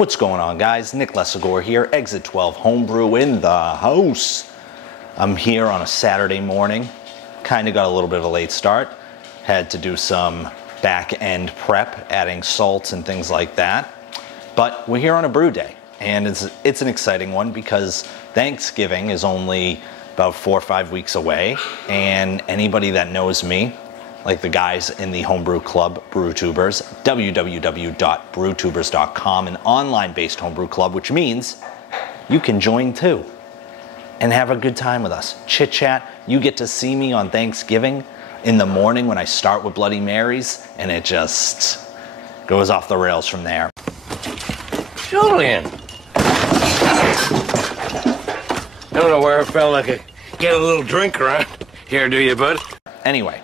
What's going on, guys? Nick Lesagore here, Exit 12 Homebrew in the house. I'm here on a Saturday morning. Kind of got a little bit of a late start. Had to do some back-end prep, adding salts and things like that. But we're here on a brew day, and it's an exciting one because Thanksgiving is only about 4 or 5 weeks away, and anybody that knows me, like the guys in the Homebrew Club, Brewtubers, www.brewtubers.com, an online-based homebrew club, which means you can join too and have a good time with us. Chit-chat. You get to see me on Thanksgiving in the morning when I start with Bloody Marys, and it just goes off the rails from there. Julian! I don't know where I felt like I get a little drink around here, do you, bud? Anyway.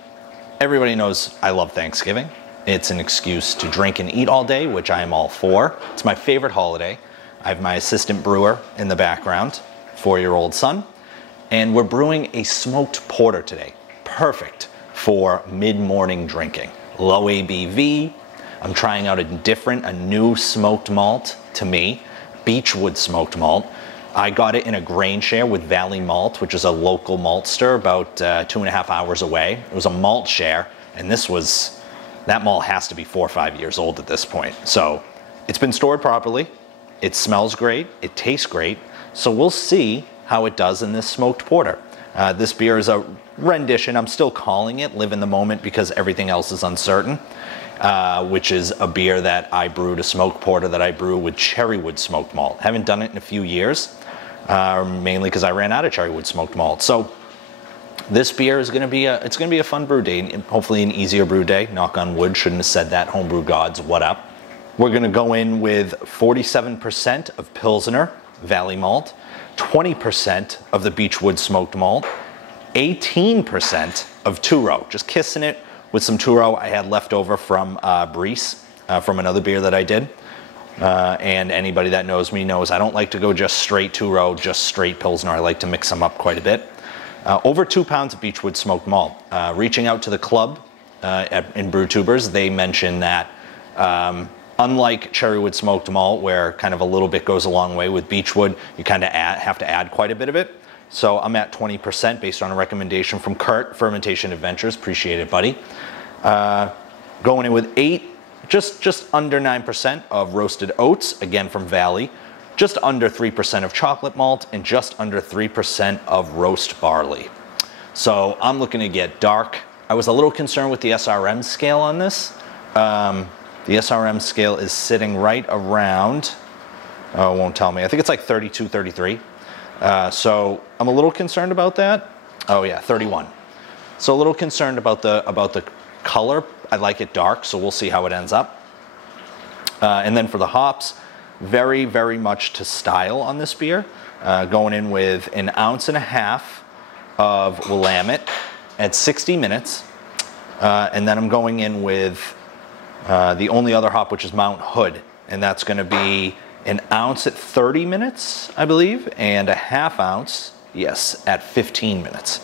Everybody knows I love Thanksgiving. It's an excuse to drink and eat all day, which I am all for. It's my favorite holiday. I have my assistant brewer in the background, 4-year-old son, and we're brewing a smoked porter today. Perfect for mid-morning drinking. Low ABV. I'm trying out a new smoked malt to me, Beechwood Smoked Malt. I got it in a grain share with Valley Malt, which is a local maltster about 2.5 hours away. It was a malt share, and that malt has to be 4 or 5 years old at this point. So it's been stored properly. It smells great. It tastes great. So we'll see how it does in this smoked porter. This beer is a rendition. I'm still calling it Live in the Moment because everything else is uncertain, which is a beer that I brewed, a smoked porter that I brew with cherrywood smoked malt. Haven't done it in a few years. Mainly because I ran out of cherrywood smoked malt. So this beer is going to be a fun brew day, hopefully an easier brew day. Knock on wood, shouldn't have said that. Homebrew gods, what up? We're going to go in with 47% of Pilsner Valley Malt, 20% of the Beechwood Smoked Malt, 18% of two-row. Just kissing it with some two-row I had left over from Brew, from another beer that I did. And anybody that knows me knows I don't like to go just straight two-row, just straight Pilsner. I like to mix them up quite a bit. Over 2 pounds of Beechwood Smoked Malt. Reaching out to the club in Brewtubers, they mentioned that unlike cherrywood smoked malt, where kind of a little bit goes a long way, with Beechwood, you kind of have to add quite a bit of it. So I'm at 20% based on a recommendation from Kurt, Fermentation Adventures. Appreciate it, buddy. Going in with just under 9% of roasted oats, again from Valley, just under 3% of chocolate malt, and just under 3% of roast barley. So I'm looking to get dark. I was a little concerned with the SRM scale on this. The SRM scale is sitting right around, oh, it won't tell me, I think it's like 32, 33. So I'm a little concerned about that. Oh yeah, 31. So a little concerned about the color. I like it dark, so we'll see how it ends up. And then for the hops, very, very much to style on this beer. Going in with 1.5 ounces of Willamette at 60 minutes. And then I'm going in with the only other hop, which is Mount Hood. And that's going to be 1 ounce at 30 minutes, I believe, and 1/2 ounce, yes, at 15 minutes.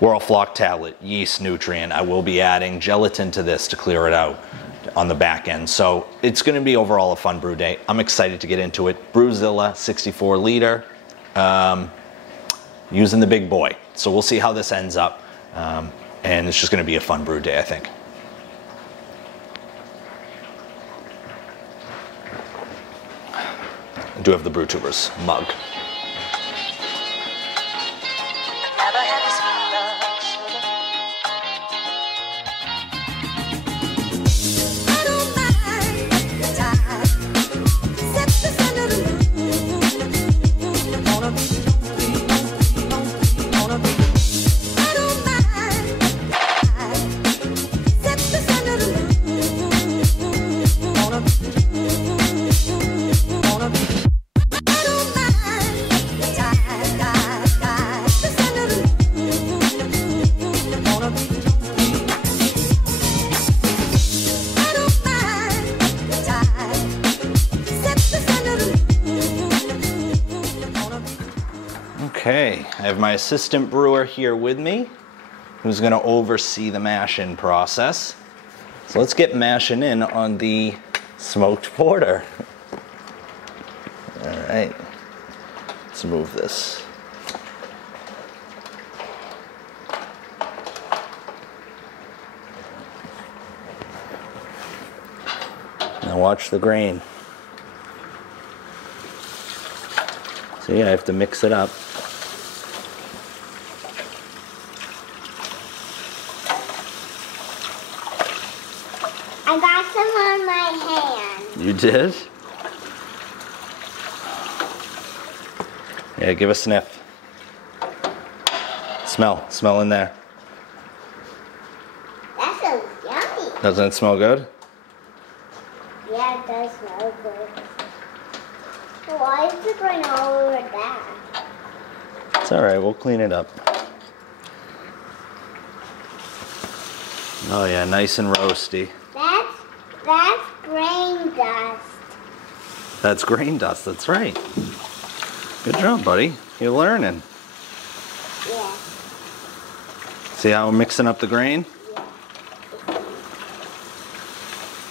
Whirl Flock tablet, yeast nutrient. I will be adding gelatin to this to clear it out on the back end. So it's going to be overall a fun brew day. I'm excited to get into it. Brewzilla 64 liter, using the big boy. So we'll see how this ends up. And it's just going to be a fun brew day, I think. I do have the Brewtubers mug. Okay, I have my assistant brewer here with me, who's going to oversee the mash-in process. So let's get mashing in on the smoked porter. right. Let's move this. Now watch the grain. See, I have to mix it up. I got some on my hand. You did? Yeah, give a sniff. Smell in there. That smells yummy. Doesn't it smell good? Yeah, it does smell good. Why is it going all over that? It's all right, we'll clean it up. Oh yeah, nice and roasty. That's grain dust. That's grain dust, that's right. Good job, buddy. You're learning. Yeah. See how we're mixing up the grain? Yeah.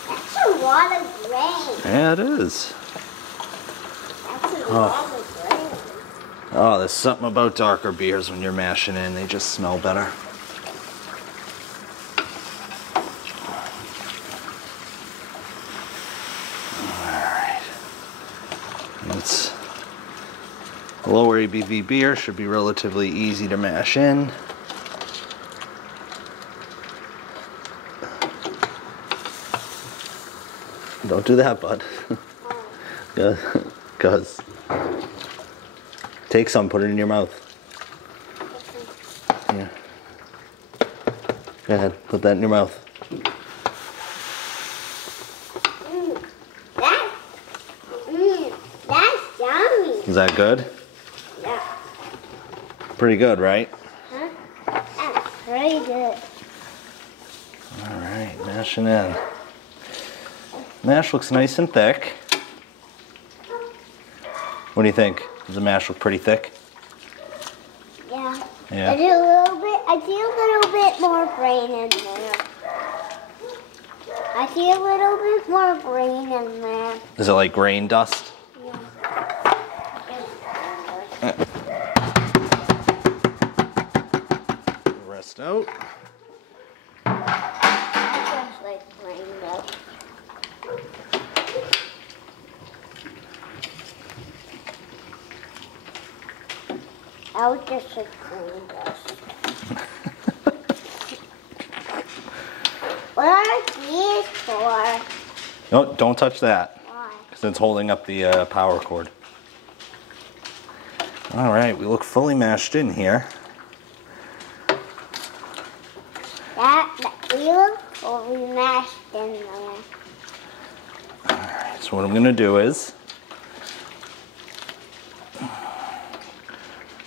That's a lot of grain. Yeah, it is. That's a lot of grain. Oh, there's something about darker beers when you're mashing in. They just smell better. Alright. It's lower ABV beer, should be relatively easy to mash in. Don't do that, bud. Because take some, put it in your mouth. Yeah. Go ahead, put that in your mouth. That's yummy. Is that good? Yeah. Pretty good, right? Huh? That's pretty good. Alright, mashing in. Mash looks nice and thick. What do you think? Does the mash look pretty thick? Yeah. Yeah. I see a little bit more grain in there. I see a little bit more grain in there. Is it like grain dust? Yeah. Rest out. It looks like grain dust. That was just a grain dust. What are these for? No, don't touch that. Why? Because it's holding up the power cord. Alright, we look fully mashed in here. We look fully mashed in there. Alright, so what I'm going to do is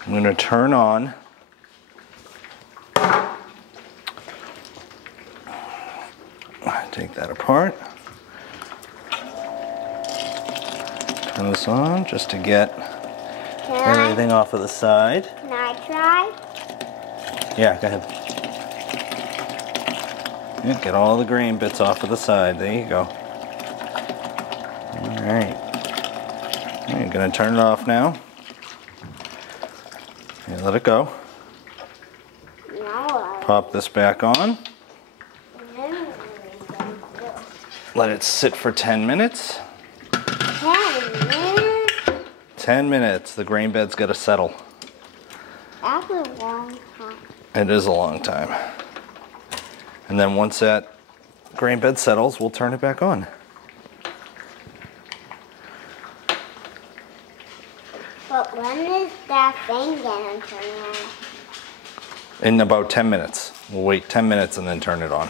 I'm going to turn on take that apart. Turn this on just to get everything off of the side. Can I try? Yeah, go ahead. Yeah, get all the grain bits off of the side. There you go. Alright. I'm going to turn it off now. And let it go. Pop this back on. Let it sit for 10 minutes. 10 minutes? 10 minutes. The grain bed's got to settle. That's a long time. It is a long time. And then once that grain bed settles, we'll turn it back on. But when is that thing gonna turn on? In about 10 minutes. We'll wait 10 minutes and then turn it on.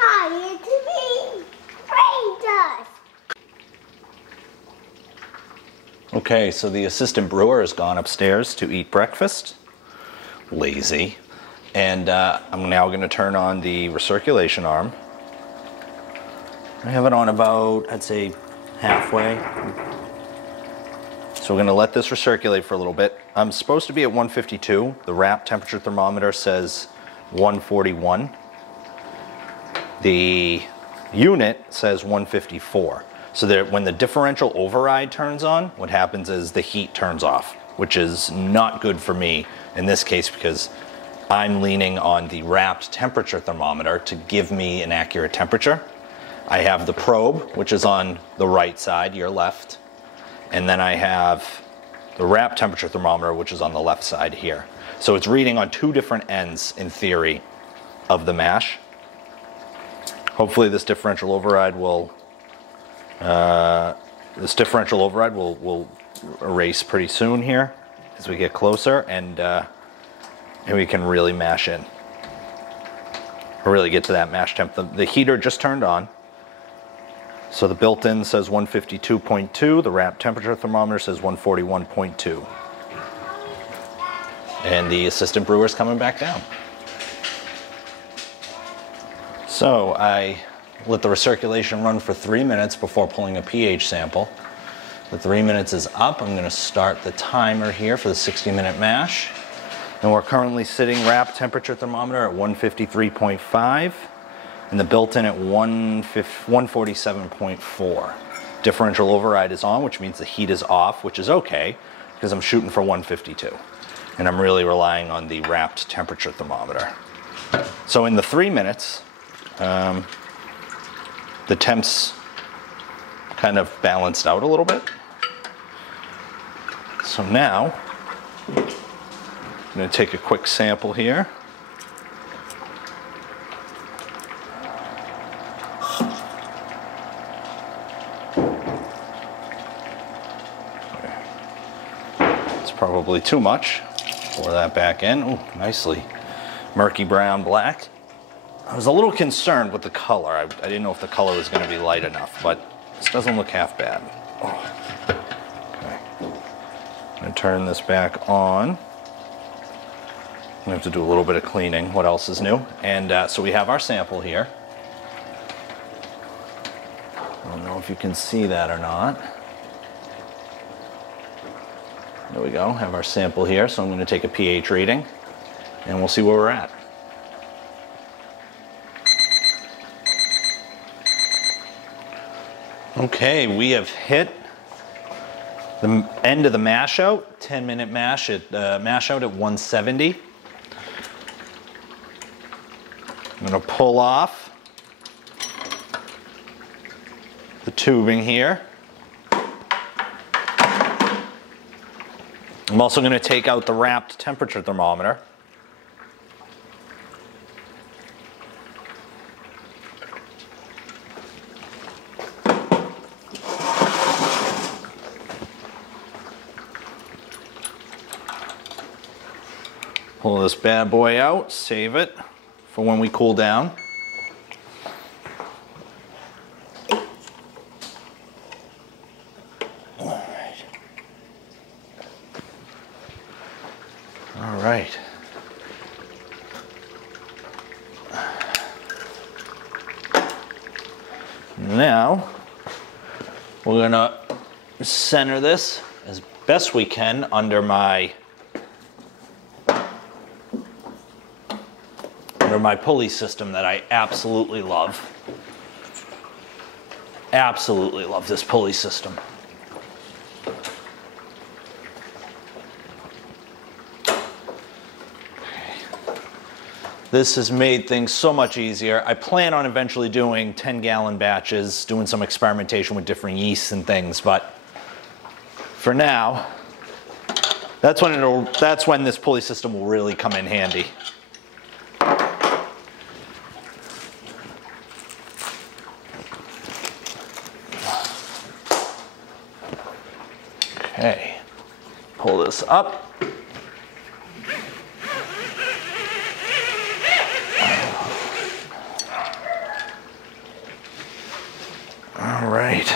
Hi, it's me, Grain Dust. Okay, so the assistant brewer has gone upstairs to eat breakfast. Lazy. And I'm now going to turn on the recirculation arm. I have it on about, I'd say, halfway. So we're going to let this recirculate for a little bit. I'm supposed to be at 152. The wrap temperature thermometer says 141. The unit says 154. So that when the differential override turns on, what happens is the heat turns off, which is not good for me in this case because I'm leaning on the wrapped temperature thermometer to give me an accurate temperature. I have the probe, which is on the right side, your left, and then I have the wrapped temperature thermometer, which is on the left side here. So it's reading on two different ends, in theory, of the mash. Hopefully this differential override will erase pretty soon here as we get closer, and we can really mash in. Or really get to that mash temp. The heater just turned on. So the built-in says 152.2, the wrap temperature thermometer says 141.2. And the assistant brewer's coming back down. So I let the recirculation run for 3 minutes before pulling a pH sample. The 3 minutes is up. I'm gonna start the timer here for the 60-minute mash. And we're currently sitting wrap temperature thermometer at 153.5 and the built-in at 147.4. Differential override is on, which means the heat is off, which is okay because I'm shooting for 152. And I'm really relying on the wrapped temperature thermometer. So in the 3 minutes, the temps kind of balanced out a little bit. So now, I'm going to take a quick sample here. It's probably too much. Pour that back in. Oh, nicely murky brown black. I was a little concerned with the color. I didn't know if the color was going to be light enough, but this doesn't look half bad. Oh. Okay. I'm going to turn this back on. We have to do a little bit of cleaning. What else is new? And so we have our sample here. I don't know if you can see that or not. There we go, have our sample here. So I'm going to take a pH reading and we'll see where we're at. Okay, we have hit the end of the mash out, 10-minute mash out at 170. I'm going to pull off the tubing here. I'm also going to take out the wrapped temperature thermometer. Pull this bad boy out, save it for when we cool down. All right. Now, we're gonna center this as best we can under my pulley system that I absolutely love. Absolutely love this pulley system. This has made things so much easier. I plan on eventually doing 10-gallon batches, doing some experimentation with different yeasts and things, but for now, that's when this pulley system will really come in handy. Okay, pull this up. All right.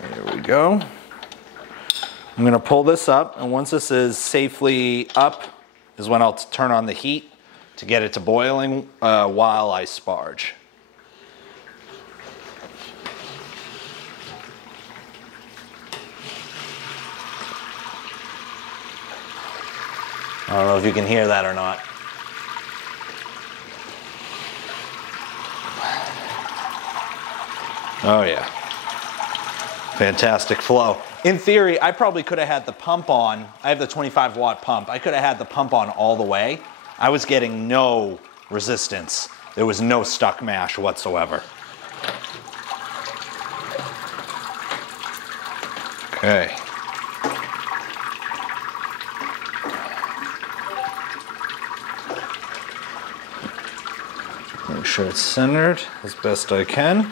There we go. I'm going to pull this up, and once this is safely up is when I'll turn on the heat to get it to boiling while I sparge. I don't know if you can hear that or not. Oh yeah. Fantastic flow. In theory, I probably could have had the pump on. I have the 25 watt pump. I could have had the pump on all the way. I was getting no resistance. There was no stuck mash whatsoever. Okay. Make sure it's centered as best I can.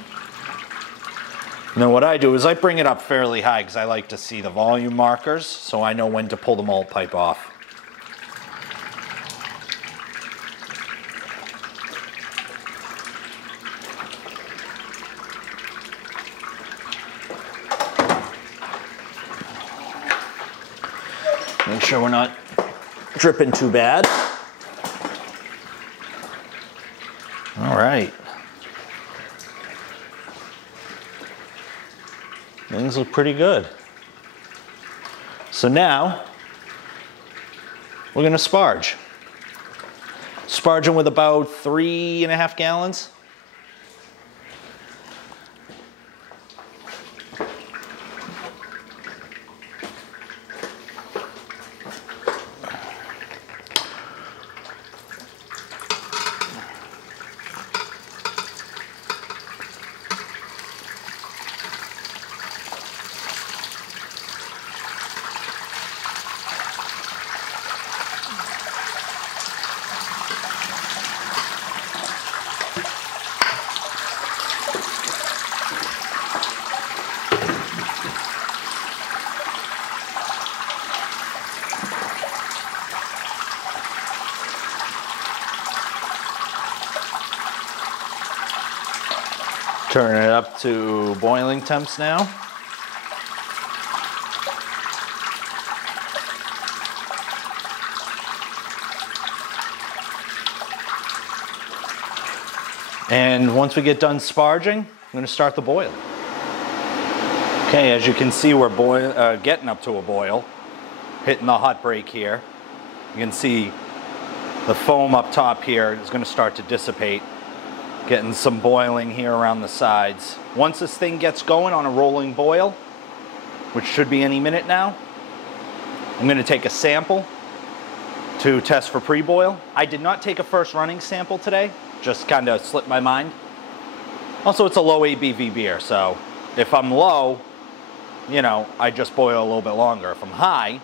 And then what I do is I bring it up fairly high because I like to see the volume markers so I know when to pull the malt pipe off. Make sure we're not dripping too bad. All right. Things look pretty good. So now, we're gonna sparge. Sparging with about 3.5 gallons. Turn it up to boiling temps now. And once we get done sparging, I'm going to start the boil. Okay, as you can see, we're getting up to a boil, hitting the hot break here. You can see the foam up top here is going to start to dissipate. Getting some boiling here around the sides. Once this thing gets going on a rolling boil, which should be any minute now, I'm going to take a sample to test for pre-boil. I did not take a first running sample today, just kind of slipped my mind. Also, it's a low ABV beer, so if I'm low, you know, I just boil a little bit longer. If I'm high,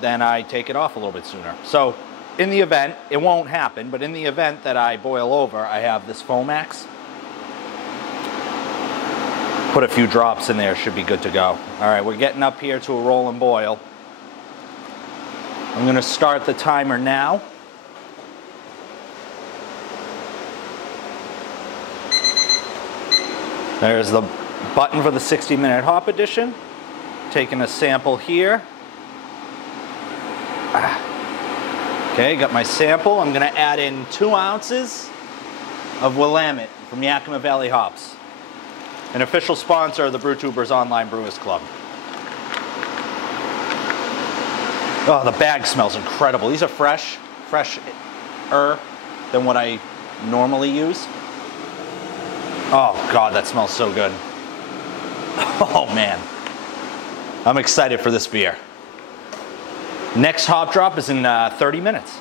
then I take it off a little bit sooner. So in the event, it won't happen, but in the event that I boil over, I have this Fomax. Put a few drops in there, should be good to go. All right, we're getting up here to a rolling boil. I'm gonna start the timer now. There's the button for the 60-minute hop edition. Taking a sample here. Okay, got my sample. I'm gonna add in 2 ounces of Willamette from Yakima Valley Hops, an official sponsor of the BrewTubers Online Brewers Club. Oh, the bag smells incredible. These are fresher than what I normally use. Oh God, that smells so good. Oh man, I'm excited for this beer. Next hop drop is in 30 minutes.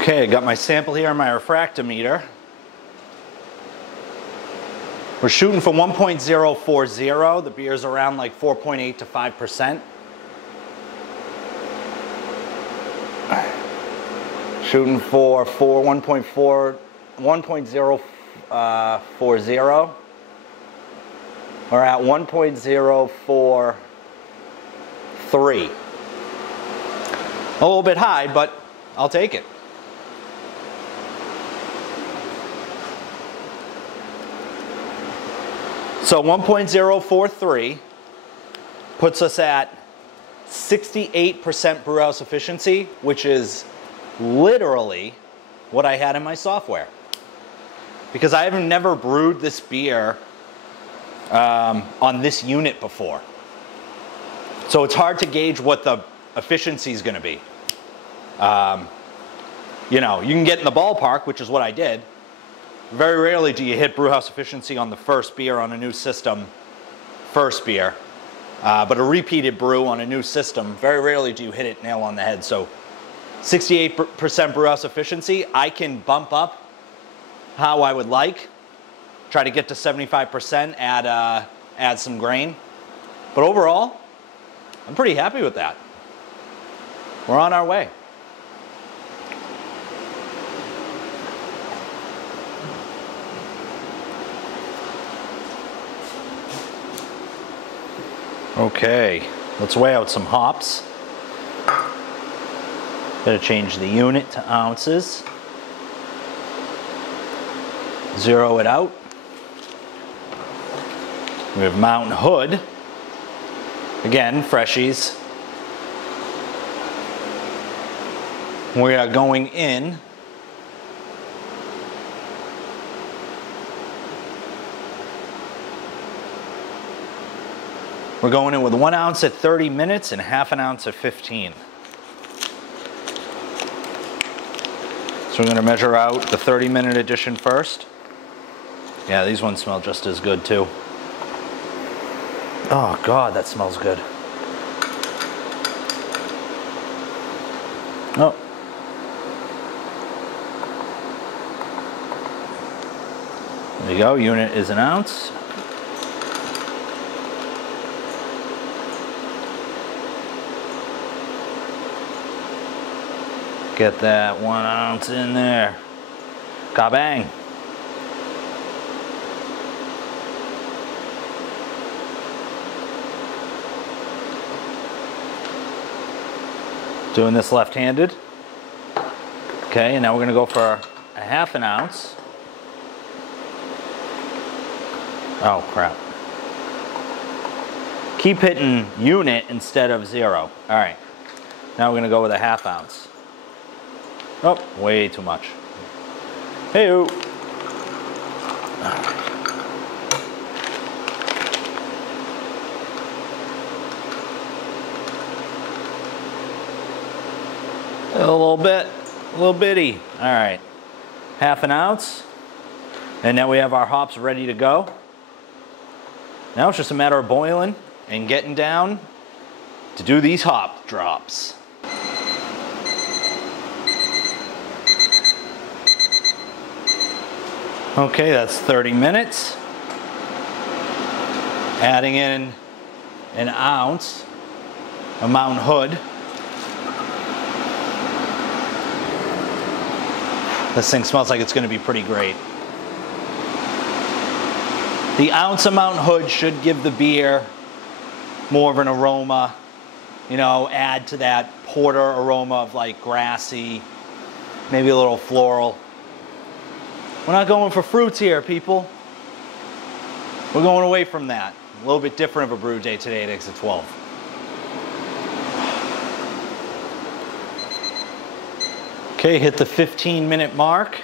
Okay, I got my sample here on my refractometer. We're shooting for 1.040. The beer's around like 4.8 to 5%. Shooting for 1.040. We're at 1.043. A little bit high, but I'll take it. So 1.043 puts us at 68% brewhouse efficiency, which is literally what I had in my software. Because I have never brewed this beer on this unit before. So it's hard to gauge what the efficiency is going to be. You know, you can get in the ballpark, which is what I did. Very rarely do you hit brewhouse efficiency on the first beer on a new system, first beer. But a repeated brew on a new system, very rarely do you hit it nail on the head. So 68% brewhouse efficiency, I can bump up how I would like. Try to get to 75%, add some grain. But overall, I'm pretty happy with that. We're on our way. Okay, let's weigh out some hops. Gotta change the unit to ounces. Zero it out. We have Mountain Hood. Again, freshies. We are going in We're going in with 1 ounce at 30 minutes and half an ounce at 15. So we're going to measure out the 30-minute edition first. Yeah, these ones smell just as good too. Oh God, that smells good. Oh. There you go, unit is an ounce. Get that 1 ounce in there. Kabang. Doing this left-handed. Okay, and now we're gonna go for a half an ounce. Oh crap. Keep hitting unit instead of zero. All right, now we're gonna go with a half ounce. Oh, way too much. Hey-o. A little bit, a little bitty. All right, half an ounce. And now we have our hops ready to go. Now it's just a matter of boiling and getting down to do these hop drops. Okay, that's 30 minutes. Adding in an ounce of Mountain Hood. This thing smells like it's going to be pretty great. The ounce of Mountain Hood should give the beer more of an aroma, you know, add to that porter aroma of like grassy, maybe a little floral. We're not going for fruits here, people. We're going away from that. A little bit different of a brew day today at Exit 12. Okay, hit the 15-minute mark.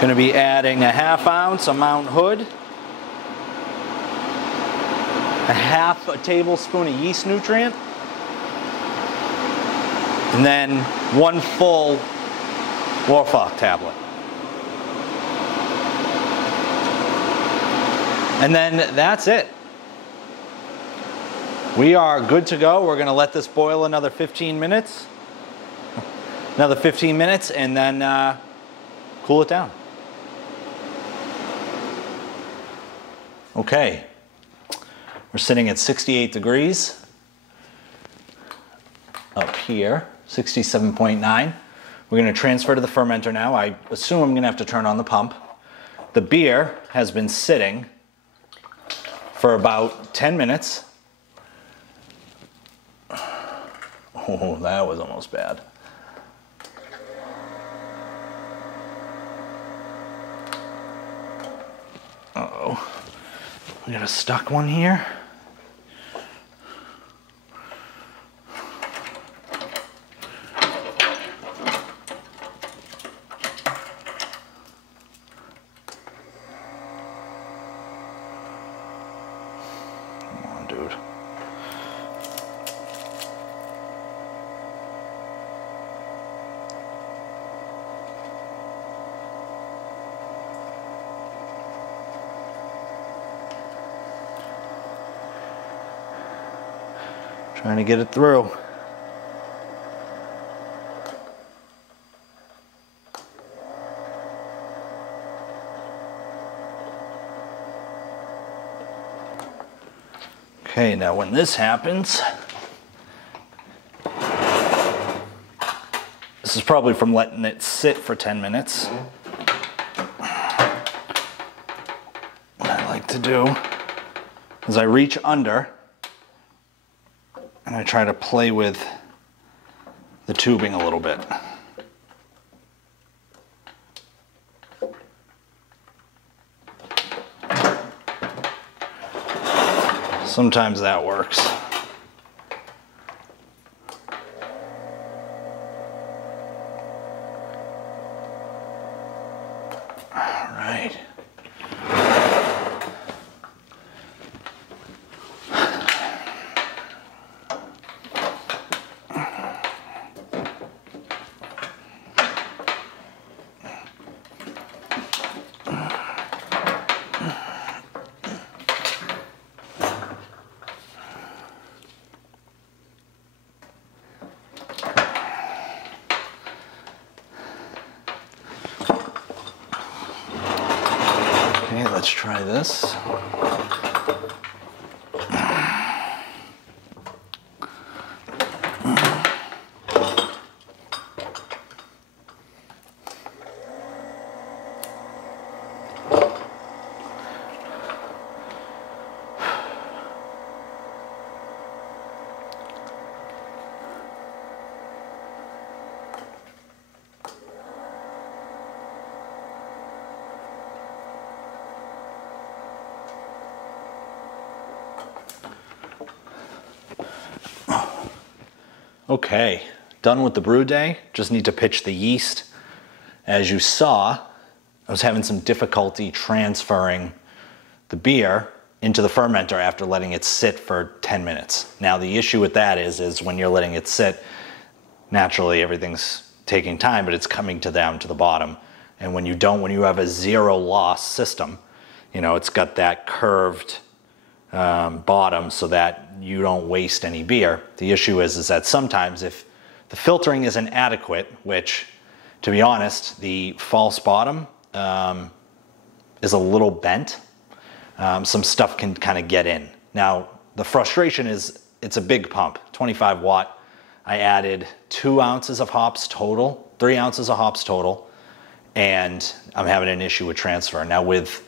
Gonna be adding a half ounce of Mountain Hood, a half a tablespoon of yeast nutrient, and then 1 full Warfock tablet. And then that's it. We are good to go. We're gonna let this boil another 15 minutes. Another 15 minutes and then cool it down. Okay, we're sitting at 68 degrees up here, 67.9. We're going to transfer to the fermenter now. I assume I'm going to have to turn on the pump. The beer has been sitting for about 10 minutes. Oh, that was almost bad. Uh-oh. We got a stuck one here. Trying to get it through. Okay, now when this happens, this is probably from letting it sit for 10 minutes. What I like to do is I reach under and I try to play with the tubing a little bit. Sometimes that works. All right. Okay, let's try this. Okay, done with the brew day. Just need to pitch the yeast. As you saw, I was having some difficulty transferring the beer into the fermenter after letting it sit for 10 minutes. Now the issue with that is when you're letting it sit, naturally everything's taking time, but it's coming down to the bottom. And when you have a zero loss system, you know, it's got that curved bottom so that you don't waste any beer. The issue is that sometimes if the filtering isn't adequate, which to be honest, the false bottom is a little bent, some stuff can kind of get in. Now the frustration is it's a big pump, 25 watt. I added 2 ounces of hops total, 3 ounces of hops total, and I'm having an issue with transfer. Now with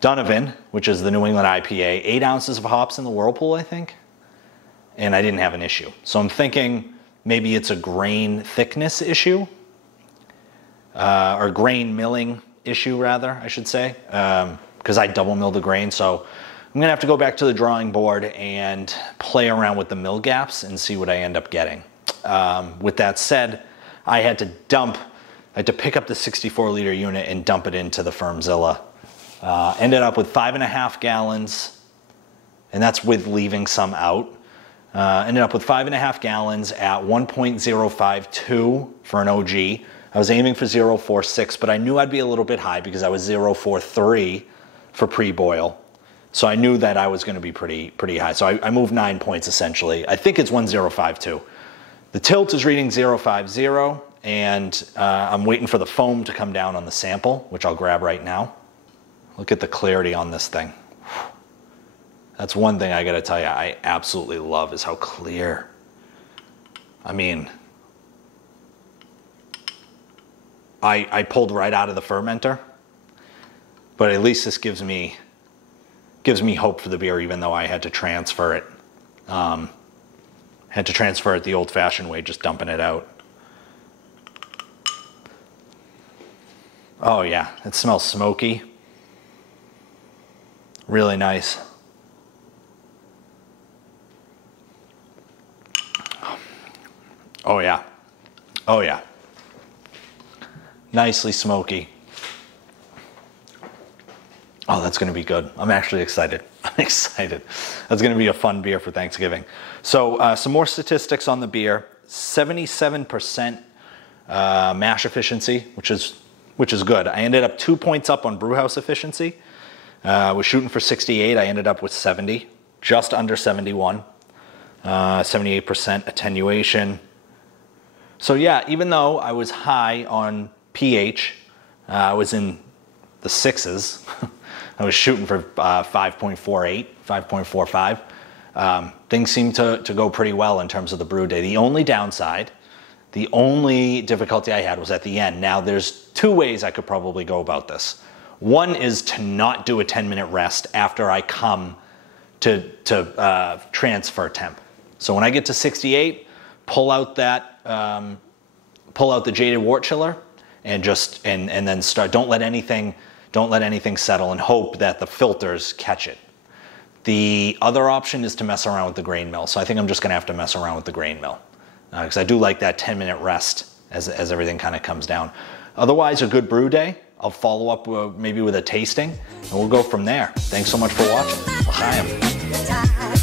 Donovan, which is the New England IPA, 8 ounces of hops in the Whirlpool, I think, and I didn't have an issue. So I'm thinking maybe it's a grain thickness issue, or grain milling issue rather, I should say, because I double mill the grain. So I'm gonna have to go back to the drawing board and play around with the mill gaps and see what I end up getting. With that said, I had to pick up the 64 liter unit and dump it into the Brewzilla. Ended up with 5.5 gallons, and that's with leaving some out. Ended up with 5.5 gallons at 1.052 for an OG. I was aiming for 0.46, but I knew I'd be a little bit high because I was 0.43 for pre-boil. So I knew that I was going to be pretty high. So I moved 9 points essentially. I think it's 1.052. The tilt is reading 0.50, and I'm waiting for the foam to come down on the sample, which I'll grab right now. Look at the clarity on this thing. That's one thing I gotta tell you I absolutely love is how clear. I mean, I pulled right out of the fermenter, but at least this gives me hope for the beer, even though I had to transfer it. Had to transfer it the old-fashioned way, just dumping it out. Oh yeah, it smells smoky. Really nice. Oh yeah. Oh yeah. Nicely smoky. Oh, that's gonna be good. I'm actually excited. I'm excited. That's gonna be a fun beer for Thanksgiving. So some more statistics on the beer. 77% mash efficiency, which is good. I ended up 2 points up on brewhouse efficiency. Was shooting for 68. I ended up with 70, just under 71. 78% attenuation. So yeah, even though I was high on pH, I was in the 6s. I was shooting for 5.48, 5.45. Things seemed to go pretty well in terms of the brew day. The only downside, the only difficulty I had was at the end. Now there's two ways I could probably go about this. One is to not do a 10-minute rest after I come to transfer temp. So when I get to 68, pull out that, pull out the jaded wort chiller and just and then start. Don't let anything settle and hope that the filters catch it. The other option is to mess around with the grain mill. So I think I'm just going to have to mess around with the grain mill because I do like that 10-minute rest as everything kind of comes down. Otherwise, a good brew day. I'll follow up maybe with a tasting, and we'll go from there. Thanks so much for watching. L'chaim.